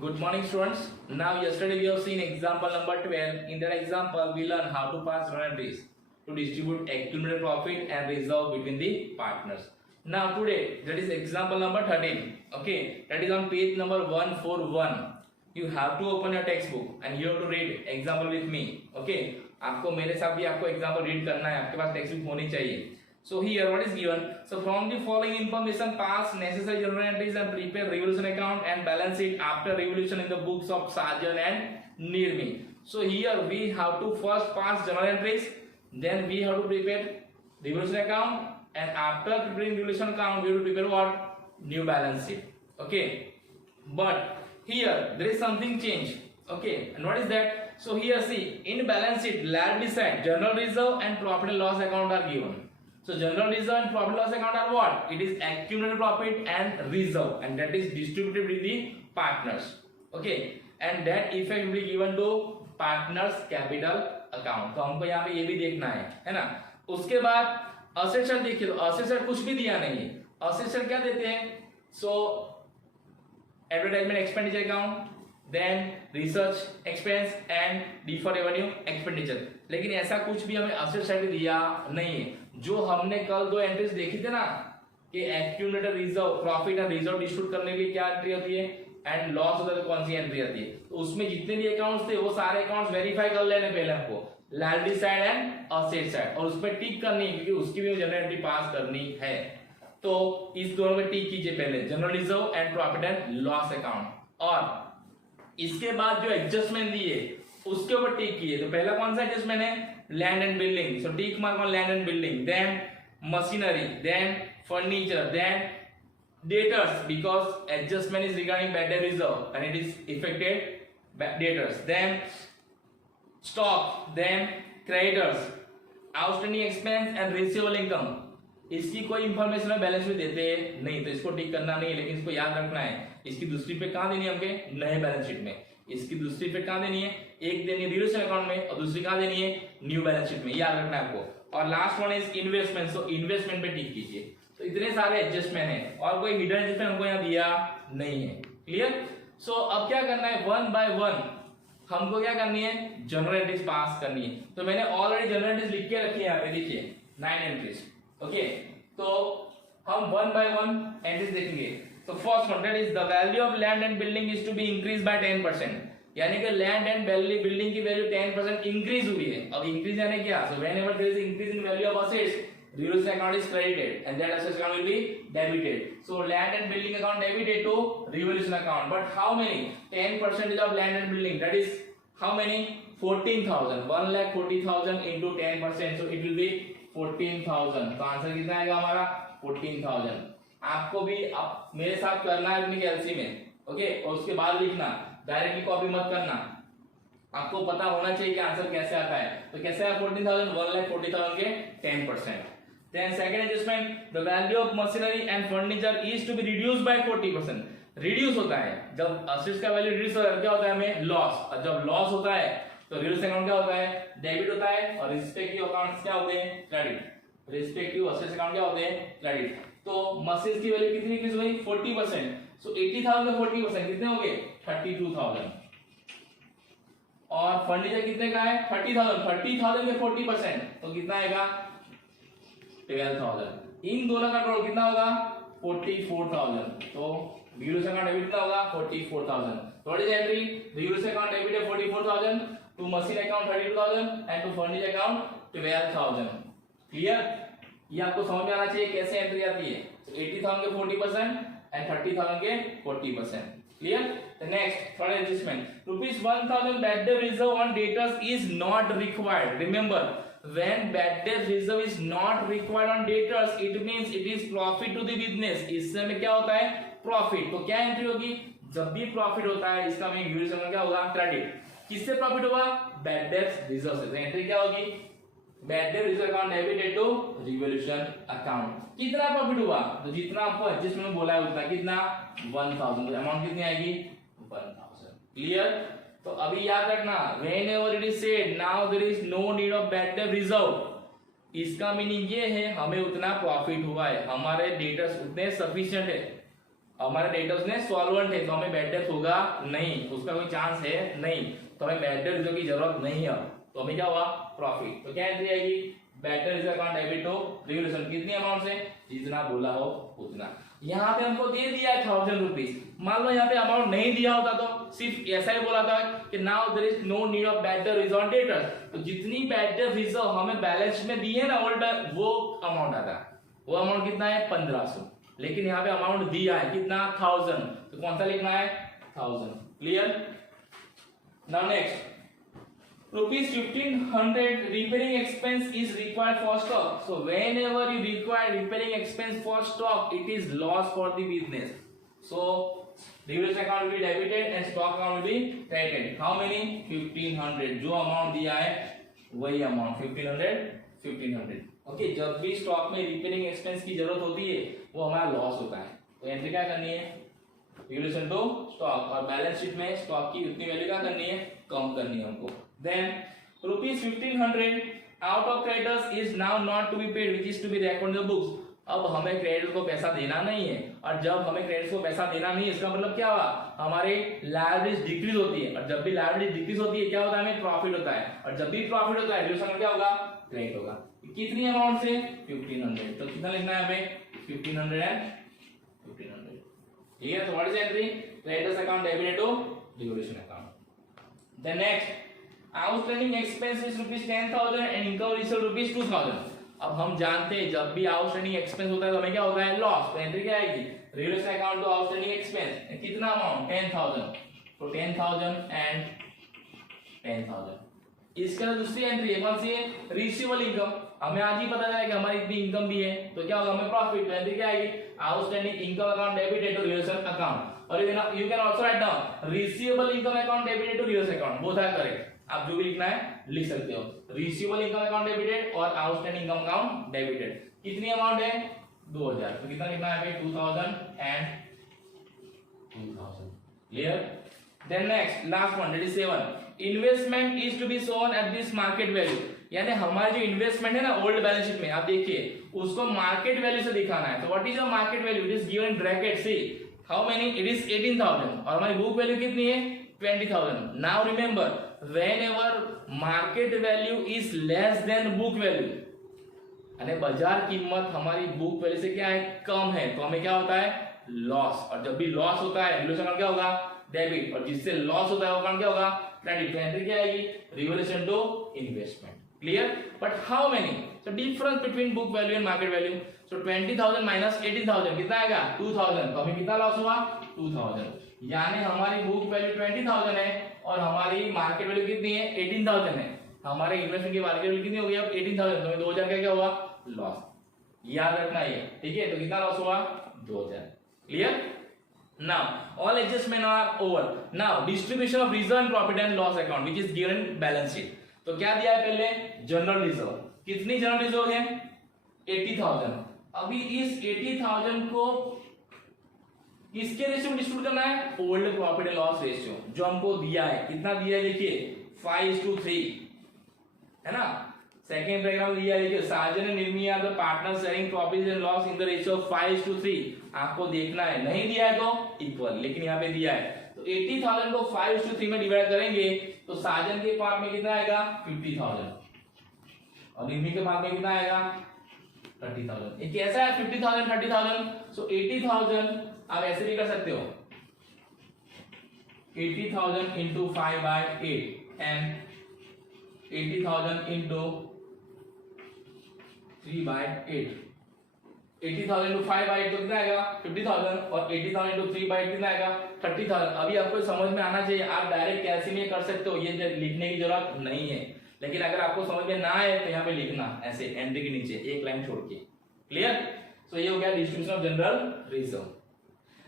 Good morning, students. Now, yesterday we have seen example number 12. In that example, we learn how to pass journal entries to distribute accumulated profit and reserve between the partners. Now, today, that is example number 13. Okay, that is on page number 141. You have to open your textbook and you have to read example with me. Okay, आपको मेरे साथ भी आपको example read करना है. आपके पास textbook होनी चाहिए. So here what is given? So from the following information, pass necessary journal entries and prepare revolution account and balance it after revolution in the books of Sargent and Nirmi. So here we have to first pass journal entries, then we have to prepare revolution account, and after preparing revolution account, we have to prepare what? New balance sheet. Okay, but here there is something change. Okay, and what is that? So here see, in balance sheet, left beside journal reserve and profit and loss account are given. So general reserve and profit loss account are what? It is accumulated profit and reserve, and that is distributed with the partners. Okay, and that effect will be given to partners capital account. तो हमको यहाँ पे ये भी देखना है ना. उसके बाद असेट साइड देखिए, तो असेट साइड कुछ भी दिया नहीं है. असेट साइड क्या देते हैं? So advertisement expenditure account, then research expense and deferred revenue expenditure. लेकिन ऐसा कुछ भी हमें असेट साइड दिया नहीं है. जो हमने कल दो एंट्रीज देखी थे ना कि accumulated reserve profit and reserve distribute करने के लिए क्या एंट्री होती है एंड लॉस होता है तो कौन सी एंट्री आती है. तो उसमें जितने भी अकाउंट्स थे वो सारे अकाउंट्स वेरीफाई कर लेने पहले हमको, liability side and asset side, और उसमें टिक करनी है क्योंकि उसकी भी जनरल एंट्री पास करनी है. तो इस दोनों में टिक कीजिए पहले, general reserve and profit and loss account, और इसके बाद जो एडजस्टमेंट दिए उसके ऊपर टिक कीजिए. तो पहला कौन सा एडजस्टमेंट है? land and building. So tick mark on land and building, then machinery, then furniture, then debtors, because adjustment is regarding bad debt reserve and it is affected debtors, then stock, then creditors, outstanding expense and receivable income. इसकी कोई information में balance में देते नहीं, तो इसको टिक करना नहीं है, लेकिन इसको याद रखना है. इसकी दूसरी पे कहां देनी है हमके? नए बैलेंस शीट में. इसकी दूसरी पे कहां देनी है? एक देनी है रिवोल्यूशन अकाउंट में और दूसरी कहां देनी है? न्यू बैलेंस शीट में. याद रखना है आपको. और last one is investment. So investment पे टिक कीजिए. तो इतने सारे एडजस्टमेंट है और कोई हिडन एडजस्टमेंट हमको यहाँ दिया नहीं है. क्लियर? सो अब क्या करना है? वन बाय वन हमको क्या करनी है? जनरल एंट्रीज पास करनी है. तो मैंने ऑलरेडी जनरल एंट्रीज लिख के रखी है यहाँ पे, देखिए 9 एंट्रीज. ओके, तो हम वन बाय वन एंट्रीज देखेंगे. तो first one, that is the value of land and building is to be increase by 10%. यानी कि लैंड एंड बिल्डिंग की वैल्यू 10% इंक्रीज हुई है. अब इंक्रीज यानी क्या? So whenever there is increase in value of assets, revaluation account is credited and that assets account will be debited. So land and building account debited to revaluation account. But how many? 10% of land and building, that is how many? 14,000. 1,40,000 into 10%, so it will be 14,000. तो answer कितना आएगा हमारा? 14,000. आपको भी अब मेरे साथ करना है अपनी कैलसी में. ओके, और उसके बाद लिखना, डायरेक्टली कॉपी मत करना. आपको पता होना चाहिए कि आंसर कैसे आता है. तो कैसे है? 14,000, 1,40,000 के 10%. Then second adjustment, the value of machinery and furniture is to be reduced by 40%. Reduce होता है जब असेट्स का वैल्यू रिड्यूस होता है, क्या होता है हमें? लॉस. और जब लॉस होता है तो रिड्यूस अकाउंट क्या होता है? डेबिट होता है, और रिस्पेक्टिव अकाउंट्स क्या होते हैं? क्रेडिट. रिस्पेक्टिव असेट्स अकाउंट क्या होते हैं? क्रेडिट. तो मशीन्स की वैल्यू कितनी इंक्रीज हुई? 40%. सो 80,000 का 40% कितने हो गए? 32,000. और फर्नीचर कितने का है? 30,000. 30,000 के 40% तो कितना आएगा? 12,000. इन दोनों का टोटल कितना होगा? 44,000. तो रिवोल्यूशन अकाउंट डेबिट कितना होगा? 44,000. What is entry? Revolution account debit है 44,000, to machine account 32,000 and to furniture account 12,000. Clear? ये आपको समझ में आना चाहिए कैसे एंट्री आती है. 80,000 के 40% एंड 30,000 के 40%. Clear? The next, third adjustment. Rupees 1,000 bad debt reserve on debtors is not required. Remember, when bad debt reserve is not required on debtors, it means it is profit to the business. इससे में क्या होता है? Profit. तो क्या entry होगी? जब भी प्रॉफिट होता है इसका में यूनिट क्या होगा? क्रेडिट. किससे प्रॉफिट होगा? बैड डेट रिजर्व से. तो एंट्री क्या होगी? Bad debt reserve account debited to revolution account. कितना प्रॉफिट हुआ? तो जितना आपको एडजस्टमेंट में बोला है उतना. कितना? 1,000. अमाउंट कितनी आएगी? 1,000. क्लियर? तो अभी याद रखना, whenever it is said now there is no need of bad debt reserve, इसका मीनिंग ये है हमें उतना प्रॉफिट हुआ है, हमारे डेटर्स उतने सफिशिएंट है. हमारे डेटर्स ने सॉल्वेंट है तो हमें बैड डेट होगा नहीं, उसका कोई चांस है नहीं, तो हमें बैड डेट रिजर्व की जरूरत नहीं है, तो हमें क्या हुआ प्रॉफिट। तो क्या एंट्री आएगी, bad debt reserve account debit to revolution, कितनी अमाउंट से, जितना बोला हो उतना। यहाँ पे हमको दे दिया है 1000 रुपीज, मान लो यहाँ पे अमाउंट नहीं दिया होता तो सिर्फ ऐसा ही बोला था कि now there is no need of bad debt reserve on debtors, तो जितनी बैड डेट रिजर्व हमें बैलेंस में दी है ना ओल्ड वो अमाउंट आता है, वो अमाउंट कितना है 1500, लेकिन यहाँ पे अमाउंट दिया है कितना 1000, तो कौन सा लिखना है 1000। Clear. Now next rupees 1500 repairing expense is required for stock, so whenever you require repairing expense for stock it is loss for the business, so reverse account will be debited and stock account will be credited. How many 1500, जो amount दिया है वही amount 1500 okay. जब भी stock में repairing expense की जरूरत होती है वो हमारा लॉस होता है, तो एंट्री क्या करनी है रिलेशन टू स्टॉक, और बैलेंस शीट में स्टॉक की उतनी वैल्यू क्या करनी है कम करनी है हमको। Then rupees 1500 out of creditors is now not to be paid which is to be recorded in the books। अब हमें क्रेडिट को पैसा देना नहीं है, और जब हमें क्रेडिट को पैसा देना नहीं है इसका मतलब क्या हुआ, हमारे लायबिलिटीज डिक्रीज होती है, और जब भी लायबिलिटी डिक्रीज होती है क्या होता है हमें प्रॉफिट होता है, और जब भी प्रॉफिट होता है रिलेशन क्या होगा क्रेडिट होगा। कितनी अमाउंट से 1500, तो कितना लिखना है हमें 1500 एंड 1500। ठीक है, तो what is entry creditors account debited to revolution account. Then next outstanding expense is ₹10,000 and income received ₹2,000। अब हम जानते हैं जब भी आउटस्टैंडिंग एक्सपेंस होता है तो हमें क्या होता है लॉस, तो एंट्री क्या आएगी revolution account to outstanding expense, कितना अमाउंट 10,000, तो 10,000 एंड 10,000। इसके बाद दूसरी एंट्री है कौन सी है रिसीवेबल इनकम, हमें आज ही पता चला कि हमारी इतनी इनकम भी है तो क्या होगा हमें प्रॉफिट, तो एंट्री क्या आएगी outstanding income account debited to revolution account, और you can also write down receivable income account debited to revolution account, both are correct, आप जो भी लिखना है लिख सकते हो, रिसीवेबल इनकम अकाउंट डेबिटेड और आउटस्टैंडिंग इनकम अकाउंट डेबिटेड। कितनी अमाउंट है 2000, तो कितना लिखना है 2000 and 2000। Clear. Then next last one that is 7 investment is to be shown at this market value, यानी हमारी जो इन्वेस्टमेंट है ना ओल्ड बैलेंस शीट में आप देखिए उसको मार्केट वैल्यू से दिखाना है, तो what is your market value, it is given in bracket, see how many it is 18,000 और हमारी बुक वैल्यू कितनी है 20,000। Now remember whenever market value is less than book value, यानी बाजार कीमत हमारी बुक वैल्यू से क्या है कम है, तो हमें क्या होता है लॉस, और जब भी लॉस होता है रिवोल्यूशन क्या होगा डेबिट, और जिससे लॉस होता है वो क्या होगा क्रेडिट, तो एंट्री क्या आएगी revolution to investment. Clear. But how many, so difference between book value and market value, so 20,000 minus 18,000 कितना आएगा 2,000, तो हमें कितना लॉस हुआ 2,000, यानी हमारी बुक वैल्यू 20,000 है और हमारी मार्केट वैल्यू कितनी है 18,000 है, हमारे इन्वेस्टमेंट की मार्केट वैल्यू कितनी हो गई अब 18,000, तो 2,000 का क्या हुआ लॉस, याद रखना है ठीक है, तो कितना लॉस हुआ 2,000। Clear. Now all adjustment are over, now distribution of reserve and profit and loss account which is given in balance sheet, तो क्या दिया है पहले जनरल रिजर्व, कितनी जनरल रिजर्व है 80,000, अभी इस 80,000 को किसके रेशियो में डिस्ट्रीब्यूट करना है old profit and loss ratio, जो हमको दिया है कितना दिया है देखिए 5:3 है ना, सेकंड पैराग्राफ दिया है देखिए Sajan and Nirmi are the partner sharing profit and loss in the ratio of 5:3, आपको देखना है नहीं दिया है तो इक्वल, लेकिन यहाँ पे दिया है, तो 80,000 को 5:3 में डिवाइड करेंगे तो साजन के पार्ट में कितना आएगा 50,000 और निर्मी के पार्ट में कितना आएगा 30,000, ये कैसा है 50,000 30,000, सो 80,000 आप ऐसे भी कर सकते हो 80,000 into 5/8 and 80,000 into 3/8, 80,000 into 5/8 तो कितना आएगा 50,000 और 80,000 into 3/8 कितना आएगा 30,000। अभी आपको समझ में आना चाहिए, आप डायरेक्ट कैसे में कर सकते हो, ये लिखने की जरूरत नहीं है, लेकिन अगर आपको समझ में ना आए तो यहाँ पे लिखना ऐसे एंट्री के नीचे एक लाइन छोड़ के। क्लियर। सो ये हो गया distribution of general reserve.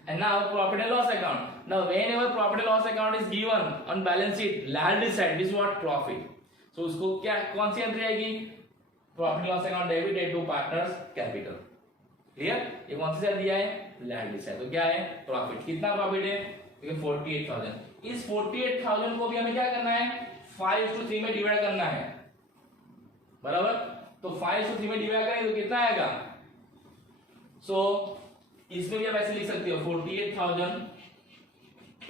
And now profit and loss account. Now whenever profit and loss account is given on balance sheet, liability side, this is what profit. So उसको क्या कौन सी एंट्री आएगी profit and loss account debited to partners capital. Clear? ये कौन सी side दिया है liability side, तो क्या है profit, कितना profit है 48,000। इस 48,000 को भी हमें क्या करना है 5:3 में डिवाइड करना है, बराबर, तो 5:3 में डिवाइड करेंगे तो कितना आएगा, सो इसमें भी आप ऐसे लिख सकते हो 48,000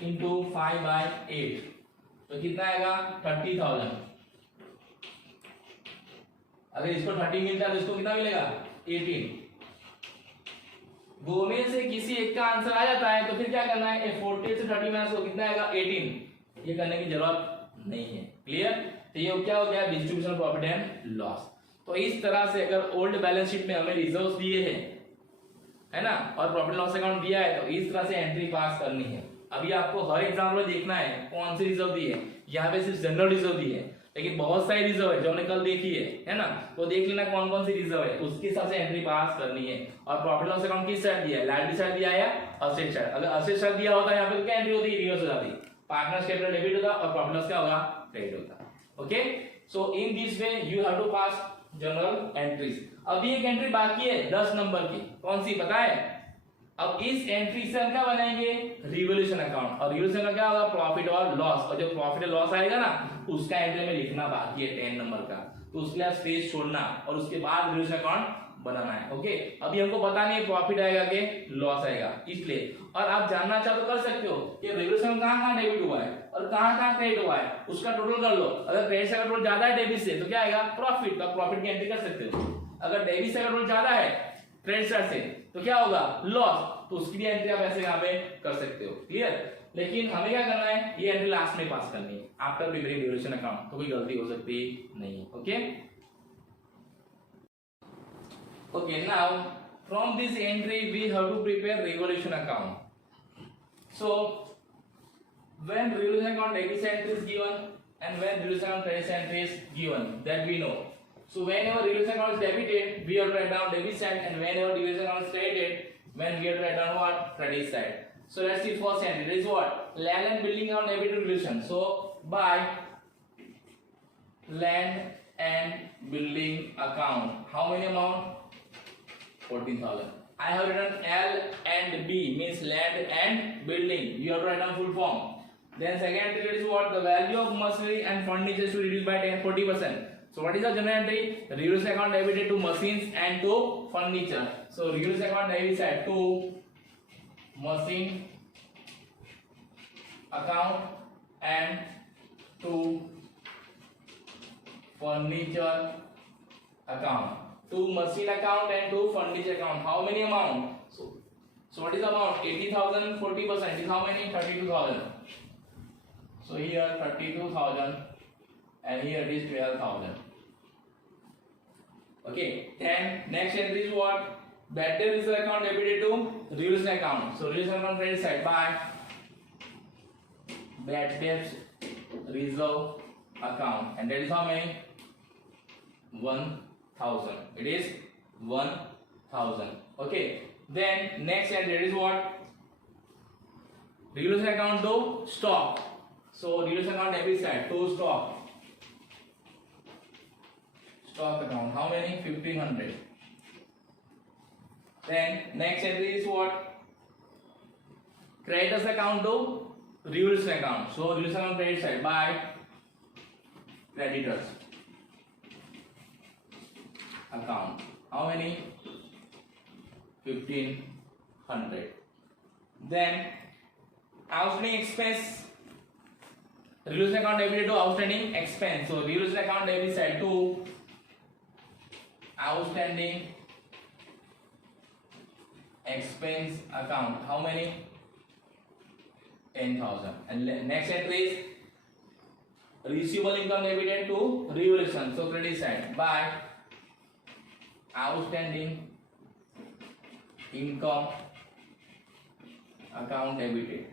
इंटू 5/8, तो कितना आएगा 30,000। अगर इसको 30 मिलता है तो इसको कितना मिलेगा 18। दो में से किसी एक का आंसर आ जाता है तो फिर क्या करना है, 48 से 30 माइनस को कितना आएगा 18, ये करने की जरूरत नहीं है। क्लियर? तो ये क्या हो गया डिस्ट्रीब्यूशन प्रॉफिट एंड लॉस। तो इस तरह से अगर ओल्ड बैलेंस शीट में हमें रिजर्व्स दिए हैं, है ना, और प्रॉफिट लॉस अकाउंट दिया है, तो इस तरह से एंट्री पास करनी है। अभी आपको हर एग्जाम में देखना है कौन सी रिजर्व दी है। यहाँ पे सिर्फ जनरल रिजर्व दी है, लेकिन बहुत सारी रिजर्व है जो हमने कल देखी है ना, तो देख लेना कौन कौन सी रिजर्व है, उसके हिसाब से एंट्री पास करनी है। और प्रॉफिट लॉस अकाउंट किस साइड दिया है, लायबिलिटी साइड दिया है या असेट साइड। अगर असेट साइड दिया होता है यहाँ पे क्या एंट्री होती है, रिवर्स हो जाती, पार्टनर्स कैपिटल डेबिट होता और प्रॉफिट लॉस क्या होगा, क्रेडिट होता। Okay, so in this way you have to pass general entries. अभी एक एंट्री बाकी है 10 नंबर की, कौन सी पता है? अब इस एंट्री से हम क्या बनाएंगे, रिवोल्यूशन अकाउंट। और रिवोल्यूशन का क्या होगा, प्रॉफिट और लॉस। और जो प्रॉफिट और लॉस आएगा ना, उसका एंट्री में लिखना बाकी है 10 नंबर का, तो उसके लिए स्पेस छोड़ना और उसके बाद रिवोल्यूशन अकाउंट बनाना है। ओके, अभी हमको पता नहीं प्रॉफिट आएगा कि लॉस आएगा, इसलिए। और आप जानना चाहो तो कर सकते हो कि रिवोल्यूशन कहाँ डेबिट हुआ है और कहाँ क्रेडिट हुआ है, उसका टोटल कर लो। अगर क्रेडिट से टोटल ज्यादा है डेबिट से, तो क्या आएगा प्रॉफिट, तो प्रॉफिट की एंट्री कर सकते हो। अगर डेबिट से टोटल ज्यादा है क्रेडिट से, तो क्या होगा लॉस, तो उसकी भी एंट्री आप ऐसे यहाँ पे कर सकते हो। क्लियर? लेकिन हमें क्या करना है, ये एंट्री लास्ट में पास करनी है आफ्टर प्रिपेयरिंग रिवोल्यूशन अकाउंट, तो कोई गलती हो सकती नहीं है। Okay okay, now from this entry we have to prepare revolution account. So when revolution account debit entry is given and when revolution account credit entry is given, that we know. So whenever revolution account is debited, we have to write down debit side, and whenever revolution account is credited, when we have to write down what, credit side. So let's see first entry. There is what, land and building account debit revolution. So by land and building account, how many amount, 14,000. I have written L and B, means land and building. You have to write down full form. Then second entry is what, the value of machinery and furniture is to reduce by 40%. So what is the general entry? Reduce account debited to machines and to furniture. So reduce account debit side to machine account and to furniture account. To machine account and to furniture account. How many amount? So what is the amount? 80,000, 40% is how many? 32,000. So here 32,000 and here it is 12,000. Okay, then next entry is what? Bad debt reserve account debited to revolution account. So revolution account credit side by bad debts reserve account, and that is how many? 1,000. It is 1,000. Okay, then next entry is what? Revolution account to stock. So revolution account debit side to stock account. How many? 1,500. Then next entry is what? Creditors account to revolution account. So revolution account credit side by creditors account. How many? 1,500. Then outstanding expense. Revolution account debited to outstanding expense. So revolution account debit side to outstanding expense account. How many? 10,000. And next entry is receivable income debited to revolution. So credit side by outstanding income account debited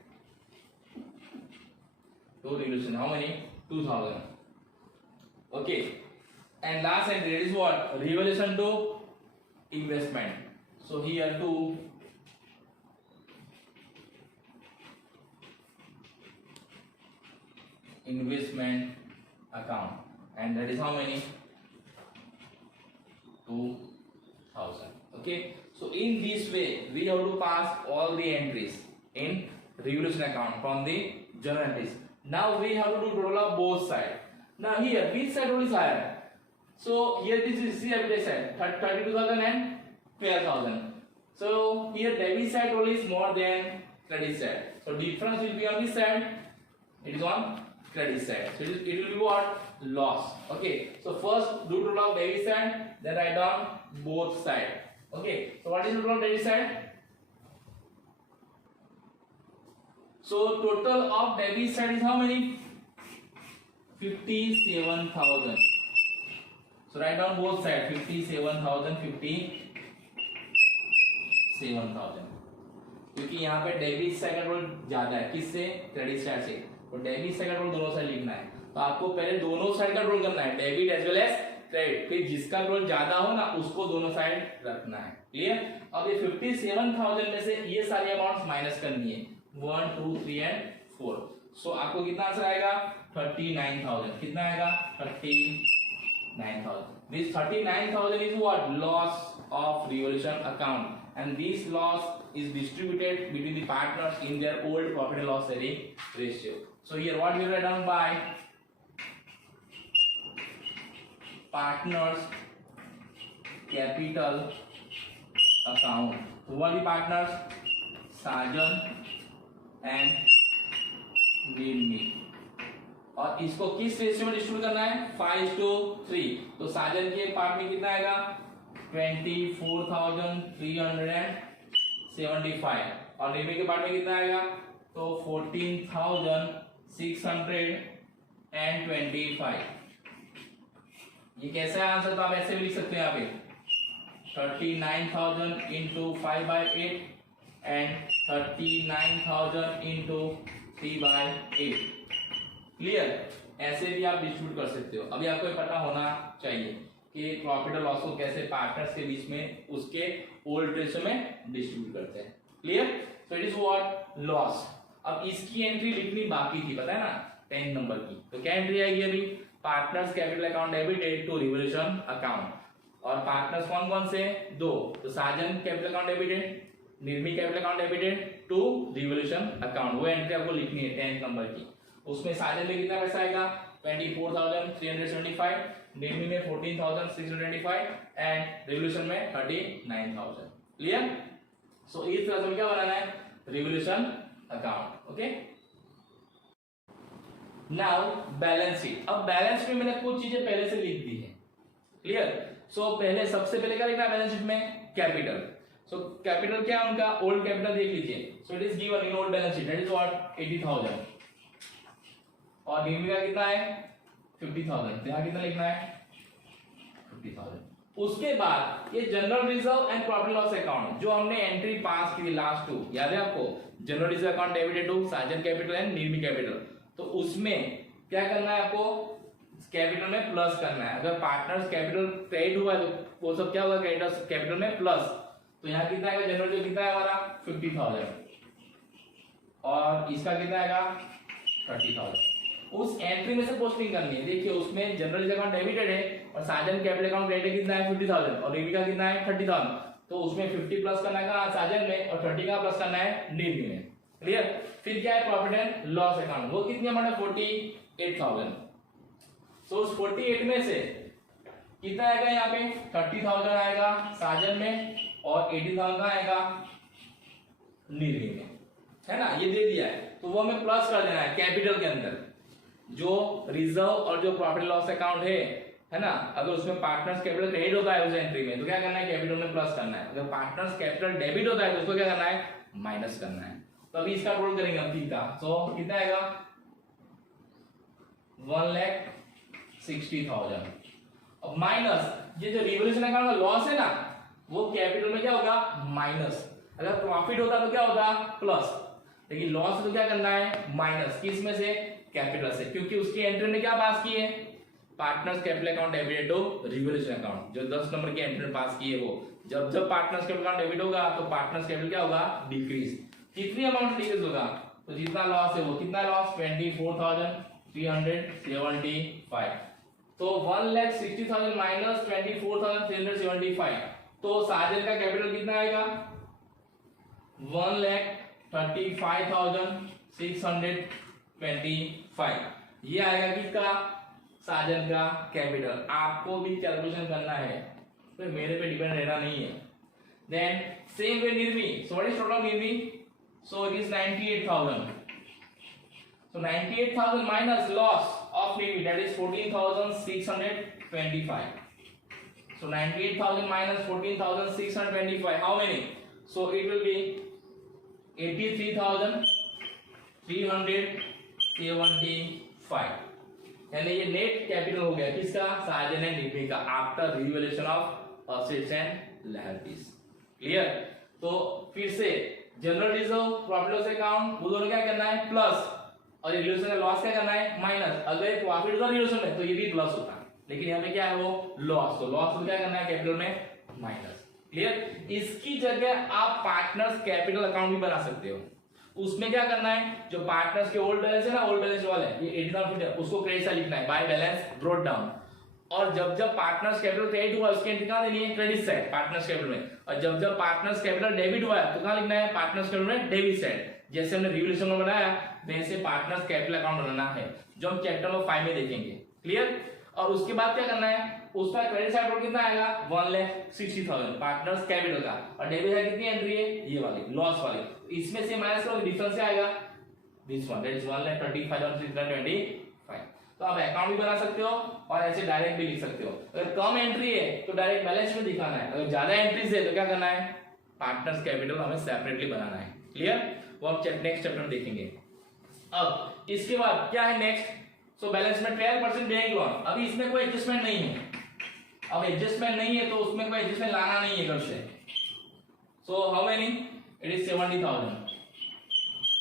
to revolution. How many? 2,000. Okay, and last entry is what? Revolution to investment. So here to investment account, and that is how many? 2,000. Okay, so in this way we have to pass all the entries in revolution account from the journal entries. Now we have to do total of both sides. Now here which side is higher? So here this is the side 32,000 and 12,000. So here debit side role is more than credit side. So difference will be on this side. It is on credit side. So it will be what? Loss. Okay. So first do total of debit side, then write down both side. Okay. So what is the total of debit side? So total of debit side is how many? 57,000. So write down both sides. 57,000, 57,000. क्योंकि यहाँ पे debit side का role ज्यादा है, किससे? Credit side से। तो debit side का रोल दोनों साइड लिखना है, तो आपको पहले दोनों साइड का रोल करना है, debit as well as credit. फिर जिसका रोल ज्यादा हो ना उसको दोनों साइड रखना है। क्लियर? अब ये 57,000 में से ये सारी अमाउंट्स माइनस करनी है, 1 2 3 एंड 4। सो आपको कितना आंसर आएगा? 39,000। कितना आएगा? 39,000। This 39,000 is what? Loss of Revolution account, and this loss is distributed between the partners in their old profit and loss sharing ratio. So here what we write down by partners capital account. So what are the partners? Sajan and Nirmi. और इसको किस ratio में distribute करना है? 5:3। तो साजन के part में कितना आएगा? 24,375 और निर्मी के पार्ट में कितना आएगा? तो 14,625। ये कैसा है आंसर? तो आप ऐसे भी लिख सकते हैं यहाँ पे 39,000 इंटू 5/8 एंड 39,000 इंटू 3/8। क्लियर? ऐसे भी आप डिस्ट्रीब्यूट कर सकते हो। अभी आपको पता होना चाहिए कि प्रॉफिट और लॉस को कैसे पार्टनर्स के बीच में उसके ओल्ड रेशियो में डिस्ट्रीब्यूट करते हैं। Clear? So it is what? Loss. अब इसकी एंट्री लिखनी बाकी थी, पता है ना, 10 नंबर की। तो क्या एंट्री आएगी अभी? Partners capital account debited to revolution account. और पार्टनर्स कौन कौन से? 2। तो Sajan capital account debited, Nirmi capital account debited to revolution account. वो एंट्री आपको लिखनी है 10 नंबर की। उसमें साजन में कितना पैसा आएगा? 24,375, निर्मी में 14,625 एंड रिवोल्यूशन में 39,000। क्लियर? सो इस तरह से क्या बनाना है? Revolution account. Okay, now balance sheet. अब बैलेंस शीट में मैंने कुछ चीजें पहले से लिख दी है। क्लियर? सो पहले सबसे पहले क्या लिखना है बैलेंस शीट में? कैपिटल। सो कैपिटल क्या है उनका? ओल्ड कैपिटल देख लीजिए। So it is given in old balance sheet, that is what? 80,000। और निर्मी का कितना है? 50,000। यहां कितना लिखना है? 50,000। उसके बाद ये general reserve and profit loss account जो हमने एंट्री पास की थी लास्ट 2, याद है आपको? General reserve account debited to Sajan capital and Nirmi capital. तो उसमें क्या करना है आपको? कैपिटल में प्लस करना है। अगर पार्टनर्स कैपिटल क्रेडिट हुआ है तो वो सब क्या होगा? क्रेडिटर्स कैपिटल में प्लस। तो यहाँ कितना आएगा? जनरल जो कितना है हमारा? 50,000 और इसका कितना आएगा? 30,000। उस एंट्री में से पोस्टिंग करनी है। देखिए उसमें जनरल अकाउंट डेबिटेड है और साजन कैपिटल अकाउंट क्रेडिट कितना है? 50,000 और निर्मी का कितना है? 30,000। तो उसमें 50 प्लस करना है साजन में और 30 का प्लस करना है निर्मी में। क्लियर? फिर क्या है? Profit and loss account. वो कितनी अमाउंट है? 48,000। सो उस 48 में से कितना आएगा? यहाँ पे 30,000 आएगा साजन में और 80,000 का आएगा निर्मी में, है ना? ये दे दिया है तो वो हमें प्लस कर देना है कैपिटल के अंदर। जो रिजर्व और जो प्रॉफिट लॉस अकाउंट है ना, अगर उसमें पार्टनर्स कैपिटल क्रेडिट होता है उस एंट्री में तो क्या करना है? कैपिटल में प्लस करना है। अगर पार्टनर्स कैपिटल डेबिट होता है तो उसको क्या करना है? माइनस करना है। तो अभी इसका रोल करेंगे हम थीटा। सो कितना आएगा? 1,60,000। अब माइनस ये जो रिवोल्यूशन अकाउंट का लॉस है ना वो कैपिटल में क्या होगा? माइनस। अगर प्रॉफिट होता तो क्या होता? प्लस। लेकिन लॉस तो क्या करना है? माइनस। किस में से? कैपिटल से, क्योंकि उसकी एंट्री ने क्या पास की है? Partners capital account debited to revolution account. जो 10 नंबर की एंट्री पास की है वो जब जब पार्टनर्स कैपिटल अकाउंट डेबिट होगा तो पार्टनर्स कैपिटल क्या होगा? डिक्रीज। कितनी अमाउंट डिक्रीज होगा? तो जितना लॉस है वो कितना लॉस? 24,375। तो 1,60,000 माइनस 24,375। तो साजन का कैपिटल कितना आएगा? 1,35,625। ये आएगा किसका? साजन का कैपिटल। आपको भी कैलकुलेशन करना है, तो मेरे पे डिपेंड रहना नहीं है। Then same way Nirmi. So what is total Nirmi? So it is 98,000. So 98,000 minus loss of Nirmi, that is 14,625. So 98,000 minus 14,625. How many? So it will be 83,375. यानी ये नेट कैपिटल हो गया किसका? साजन एंड निर्मी का after revaluation of assets and liabilities. Clear? तो फिर से general reserve, profit loss account, वो दोनों क्या करना है? प्लस, और ये रिवैल्यूएशन का लॉस क्या करना है? माइनस। अगर प्रॉफिट का रिवैल्यूएशन है तो ये भी प्लस होता है, लेकिन यहाँ पे क्या है? वो लॉस। तो लॉस को क्या करना है? कैपिटल में माइनस। क्लियर? इसकी जगह आप पार्टनर्स कैपिटल अकाउंट भी बना सकते हो। उसमें क्या करना है? जो पार्टनर्स के ओल्ड बैलेंस है ना, ओल्ड बैलेंस वाला है, ये 80,000 है, उसको क्रेडिट साइड लिखना है, बाय बैलेंस ब्रॉट डाउन। और जब जब पार्टनर्स कैपिटल क्रेडिट हुआ उसकी एंट्री कहां देनी है? क्रेडिट साइड, पार्टनर्स कैपिटल में। और जब जब पार्टनर्स कैपिटल डेबिट हुआ है तो कहां लिखना है? पार्टनर्स कैपिटल में डेबिट साइड। जैसे हमने रिवैल्यूएशन में बनाया वैसे पार्टनर्स कैपिटल अकाउंट बनाना है, जो हम चैप्टर नंबर 5 में देखेंगे। क्लियर? और उसके बाद क्या करना है? उसका क्रेडिट साइड पर कितना आएगा? 1,60,000 पार्टनर्स कैपिटल का, और डेबिट साइड कितनी एंट्री है? ये वाली, लॉस वाली। इसमें से माइनस करो, डिफरेंस क्या आएगा? This one, that is 1,35,625। तो आप अकाउंट भी बना सकते हो और ऐसे डायरेक्ट भी लिख सकते हो। अगर कम एंट्री है तो डायरेक्ट बैलेंस में दिखाना है, अगर ज्यादा एंट्रीज है तो क्या करना है? पार्टनर्स कैपिटल हमें सेपरेटली बनाना है। क्लियर? वो हम नेक्स्ट चैप्टर में देखेंगे। अब इसके बाद क्या है नेक्स्ट? सो बैलेंस में 12% बैंक लोन। अभी इसमें कोई एडजस्टमेंट नहीं है, अब एडजस्टमेंट नहीं है तो उसमें कोई एडजस्टमेंट लाना नहीं है घर से। So how many? It is 70,000,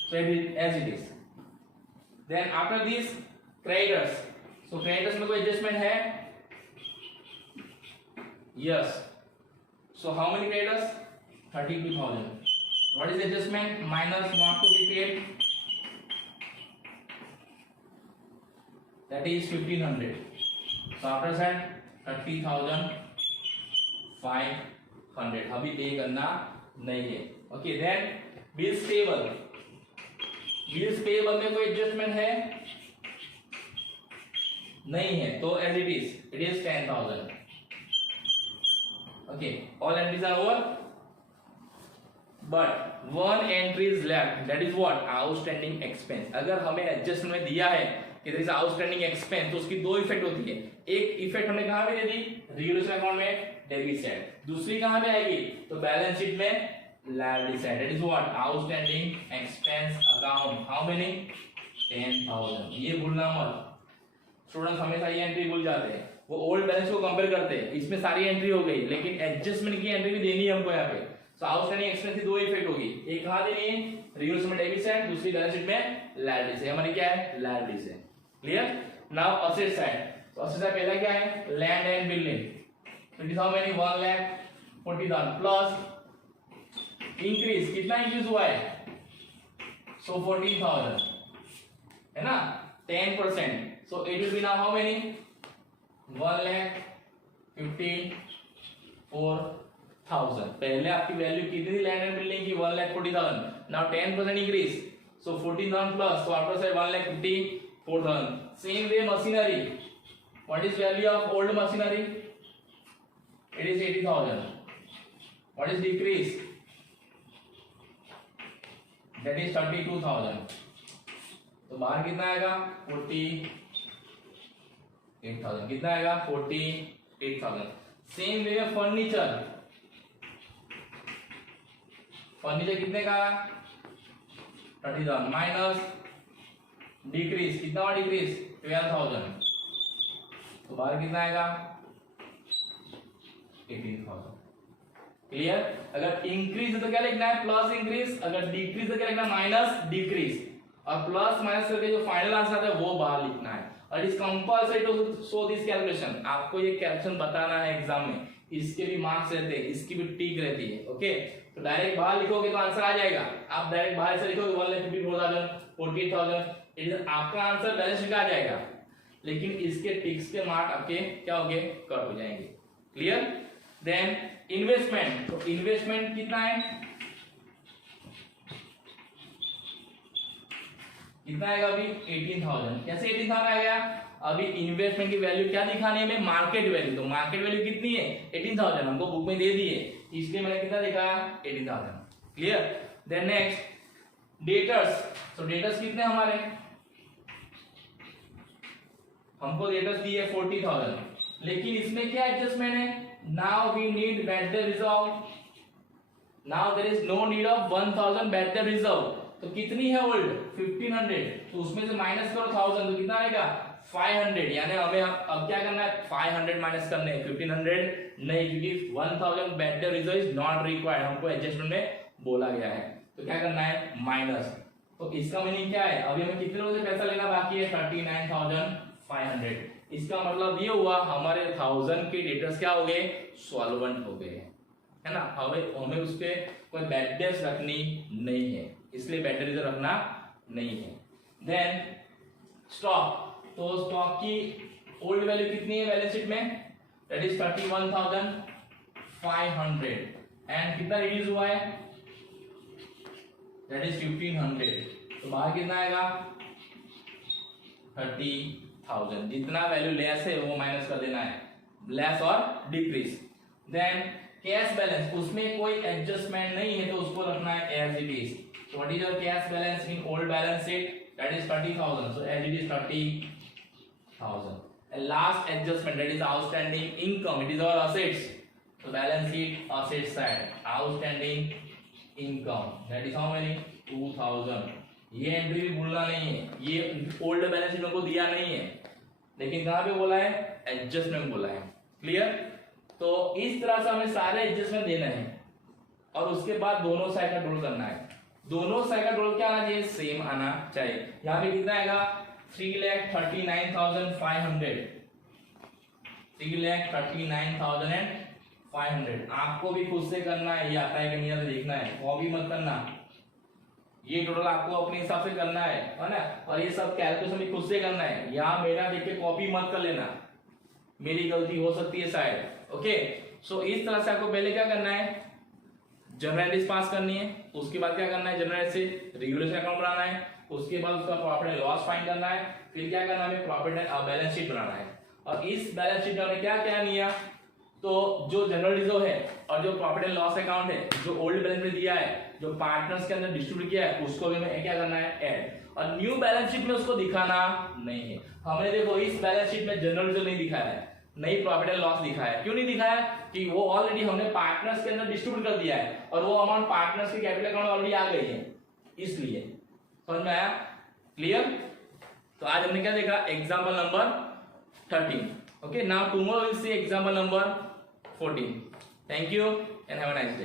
so it is as it is. Then after this creditors, so creditors में कोई adjustment है? Yes. So how many creditors? 32,000. What is adjustment? Minus not to be paid, that is 1,500. So after that 30,500 अभी पे करना नहीं है। Okay, then bills payable. Bills payable में कोई एडजस्टमेंट है? नहीं है, तो as it is 10,000। Okay, all entries are over, but one entry is left, that is what? Outstanding expense. अगर हमें एडजस्टमेंट में दिया है कि देयर इज आउटस्टैंडिंग एक्सपेंस, तो उसकी दो इफेक्ट होती है। एक इफेक्ट हमने कहां पे दे दी? रिवैल्यूएशन अकाउंट में, डेबिट साइड। दूसरी कहां पे आएगी? तो बैलेंस शीट में, liability side. That is what? Outstanding expense account. How many? 10,000। ये भूलना मत, स्टूडेंट्स हमेशा ये एंट्री भूल जाते हैं। वो ओल्ड बैलेंस को कंपेयर करते हैं, इसमें सारी एंट्री हो गई, लेकिन एडजस्टमेंट की एंट्री भी देनी है हमको यहाँ पे। सो आउटस्टैंडिंग एक्सपेंस की दो इफेक्ट होगी, एक कहां देनी है? रिवैल्यूएशन में, डेबिट साइड, दूसरी बैलेंस शीट में, लायबिलिटी से। हमारी क्या है? लायबिलिटी से। क्लियर? Now asset side. तो असेट साइड पहला क्या है? Land and building. तो it is how many? 1,40,000 plus increase. कितना इंक्रीज हुआ है? सो 14,000 है ना, 10%। So it will be now how many? 1,54,000। पहले आपकी वैल्यू कितनी थी लैंड एंड बिल्डिंग की? 1,40,000। Now 10% increase, so 14,000 plus, so after side 1,54,000। Same way machinery. What is value of old machinery? It is 80,000. What is decrease? That is 32,000. तो बाहर कितना आएगा? 48,000। कितना आएगा? 48,000. Same way furniture. फर्नीचर कितने का? 30,000 माइनस डिक्रीज। कितना हुआ डिक्रीज? 12,000। तो बाहर कितना आएगा? 18,000। क्लियर? अगर इंक्रीज है तो क्या लिखना है? Plus increase. अगर डिक्रीज है क्या लिखना है? Minus decrease. और प्लस माइनस करके जो फाइनल आंसर आता है वो बाहर लिखना है। और is compulsory to show this calculation. आपको ये कैलकुलेशन बताना है एग्जाम में, इसके भी मार्क्स रहते हैं, इसकी भी टिक रहती है। ओके, तो डायरेक्ट बाहर लिखोगे तो आंसर आ जाएगा। आप डायरेक्ट बाहर से लिखोगे 1,54,000, 48,000, आपका आंसर बैलेंस शीट आ जाएगा, लेकिन इसके टिक्स के मार्क आपके क्या होंगे? कट हो जाएंगे। क्लियर? Then investment. तो इन्वेस्टमेंट कितना है? कितना आएगा अभी? 18,000। कैसे 18,000 आएगा? अभी इन्वेस्टमेंट की वैल्यू क्या दिखानी है हमें, मार्केट वैल्यू। तो मार्केट वैल्यू कितनी है 18,000, हमको बुक में दे दी है, इसलिए मैंने कितना दिखाया 18,000। क्लियर। Then next debtors. तो डेटर्स कितने हमारे, हमको डेटर्स दी है 40,000, लेकिन इसमें क्या एडजस्टमेंट है, now we need bad debt reserve, now there is no need of 1000 bad debt reserve. तो कितनी है ओल्ड 1500, तो उसमें से माइनस करो 1000 तो कितना आएगा 500, यानी हमें अब क्या करना है 500 माइनस करने हैं, 1500 नहीं, क्योंकि 1000 bad debt reserve is not required, हमको एडजस्टमेंट में बोला गया है। तो क्या करना है माइनस, तो इसका मीनिंग क्या है, अभी हमें कितने लोगों से पैसा लेना बाकी है 39,500। इसका मतलब ये हुआ हमारे 1000 के डेटर्स क्या हो गए सॉल्वेंट हो गए, है ना। हमें उस पे कोई बैड डेट्स रखनी नहीं है, इसलिए बैड डेट रिजर्व रखना नहीं है। देन स्टॉक, तो स्टॉक की ओल्ड वैल्यू कितनी है बैलेंस शीट में, दैट इज 31,500 एंड कितना रिड्यूस हुआ है, दैट इज 1500। तो बाहर कितना आएगा 30,000, जितना वैल्यू लेस है वो माइनस कर देना है, लेस और डिक्रीज। देन कैश बैलेंस, उसमें कोई एडजस्टमेंट नहीं है तो उसको रखना है as it is. So what is your cash balance in old balance sheet? That is 30,000. So as it is 30,000. And last adjustment, that is outstanding income. It is our assets. So balance sheet asset side, outstanding income. That is how many? 2,000. ये entry भी भूलना नहीं है, ये old balance sheet में को दिया नहीं है, लेकिन कहाँ पे बोला है एडजस्टमेंट बोला है। क्लियर। तो इस तरह से हमें सारे एडजस्टमेंट देना है और उसके बाद दोनों साइड का टोटल करना है। दोनों साइड का टोटल क्या आना चाहिए, सेम आना चाहिए। यहाँ पे कितना आएगा 3,39,500, 3,39,500। आपको भी खुद से करना है, ये आता है कि नहीं आता देखना है, कॉपी मत करना, ये टोटल आपको अपने हिसाब से करना है ना। और ये सब कैलकुलेशन भी खुद से करना है, यहाँ मेरा देख के कॉपी मत कर लेना, मेरी गलती हो सकती है शायद। ओके, सो इस तरह से आपको पहले क्या करना है, जनरल एंट्रीज पास करनी है, उसके बाद क्या करना है जनरल से रेगुलेशन अकाउंट बनाना है, उसके बाद उसका प्रॉफिट एंड लॉस फाइंड करना है, फिर क्या करना है प्रॉफिट एंड बैलेंस शीट बनाना है। और इस बैलेंस शीट में हमने क्या क्या लिया, तो जो जनरल रिजर्व है और जो प्रॉफिट एंड लॉस अकाउंट है, जो ओल्ड बैलेंस में दिया है, जो पार्टनर्स के अंदर डिस्ट्रीब्यूट किया है, उसको भी हमें क्या करना है ऐड, और न्यू बैलेंस शीट में उसको दिखाना नहीं है। हमने देखो इस बैलेंस शीट में जनरल रिजर्व नहीं दिखाया है, नहीं प्रॉफिट एंड लॉस दिखाया है, क्यों नहीं दिखाया, कि वो ऑलरेडी हमने पार्टनर्स के अंदर डिस्ट्रीब्यूट कर दिया है और वो अमाउंट पार्टनर्स के कैपिटल अकाउंट ऑलरेडी आ गई है, इसलिए। समझ में आया, क्लियर। तो आज हमने क्या देखा, example number 13। Okay, now tomorrow will see example number 14। Thank you and have a nice day.